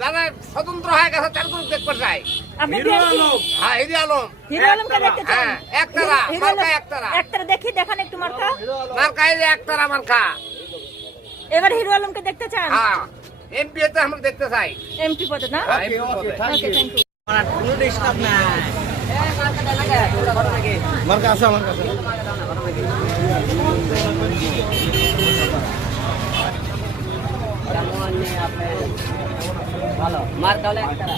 যারা স্বতন্ত্র হয়ে গেছে তার গ্রুপ দেখতে চাই। আপনি হিরো আলম, হ্যাঁ হিরো আলম, হিরো আলমকে দেখতে চান? হ্যাঁ একতারা, মার্কা একতারা, একতারা দেখি দেখান একটু মার্কা। মার্কা এই যে একতারা মার্কা। এবার হিরো আলমকে দেখতে চান? হ্যাঁ এমপি তে আমরা দেখতে চাই। এমপি পদে না? Okay thank you. কোনো ডিস্টার্ব নাই। মার্কা আছে আমার কাছে। ভালো মার্কা হলে একতারা।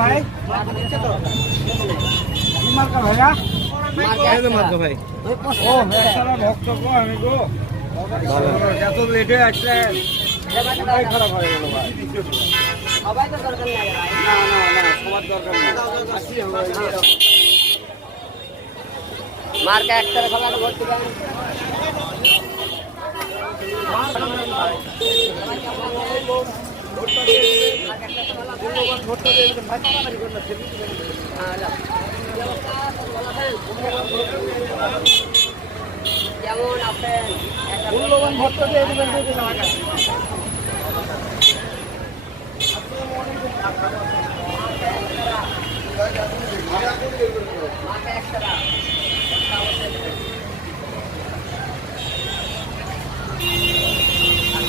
ভাই মার্কা ভাইয়া মার্কা ভাই ও সারা ভক্ত গো আমি গো এত লেটে আসলে ভাই খারাপ হয়ে গেল ভাই সবাই তো দরকার নেই ভাই। না না না সবার দরকার নেই আসি আমরা মার্কা একতারা সবাই ভর্তি করেন। যেমন আপনার মূল্যবান ভোট দিয়ে দিবেন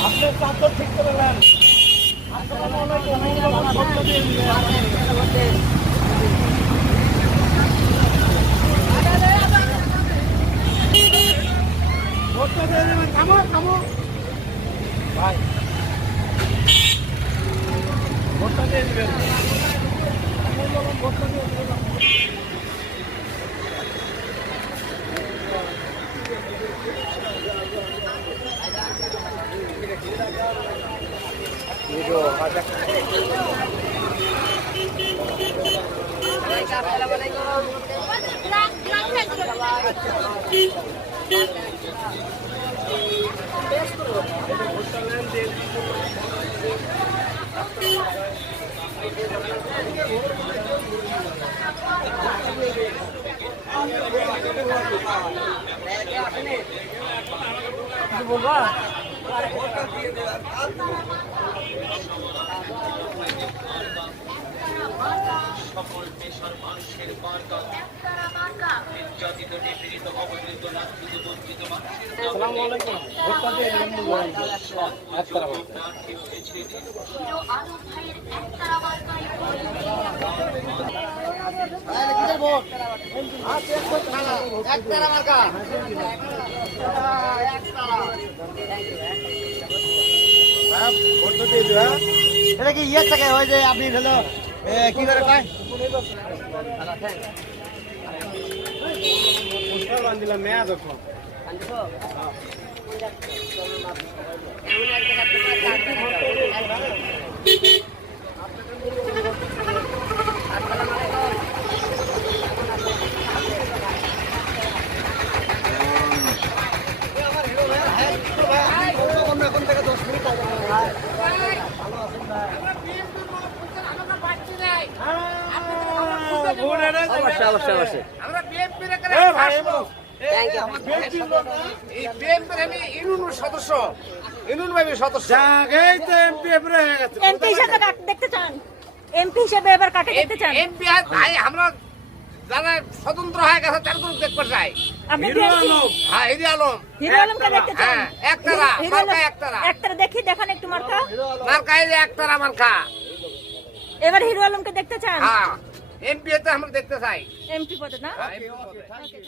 আপনার চাপ ঠিক করে নেন। ভোটটা দিয়ে দেবেন থামো থামো ভাই ভোটটা দিয়ে দেবেন ভোটটা দিয়ে দেবেন সকল দেশের মানুষের মার্কা নির্যাতিত নিপীড়িত অবহেলিত লাঞ্ছিত বঞ্চিত মানুষের আসসালামু আলাইকুম ভোটটা দিয়ে দেবেন একতারা একতারা মার্কা। ভোটটা দিয়ে দেবেন এটা কি ইয়ে থাকে ওই যে আপনি হলো কি করে কয় দিলাম মেয়া দেখো এখন থেকে 10 মিনিট আগে আমরা বিএনপি রে করে এই বিএনপি আমি ইউনিয়ন সদস্য, ইউনিয়ন ভাবে সদস্য। জায়গায় তো এমপি এবারে হয়ে গেছে এমপি হিসেবে দেখতে চান? এমপি হিসেবে এবার কাকে দেখতে চান? এমপি ভাই আমরা যারা স্বতন্ত্র হয়ে গেছে তার গ্রুপ দেখতে চাই। আপনি হিরো আলম হ্যাঁ হিরো আলম, হিরো আলমকে দেখতে চান? হ্যাঁ একতারা, হিরো মার্কা আলম একতারা, একতারা দেখি দেখান একটু মার্কা। মার্কা এই যে একতারা মার্কা। এবার হিরো আলমকে দেখতে চান? হ্যাঁ এমপি তে আমরা দেখতে চাই। এমপি পদে না? হ্যাঁ, ওকে থ্যাংক ইউ।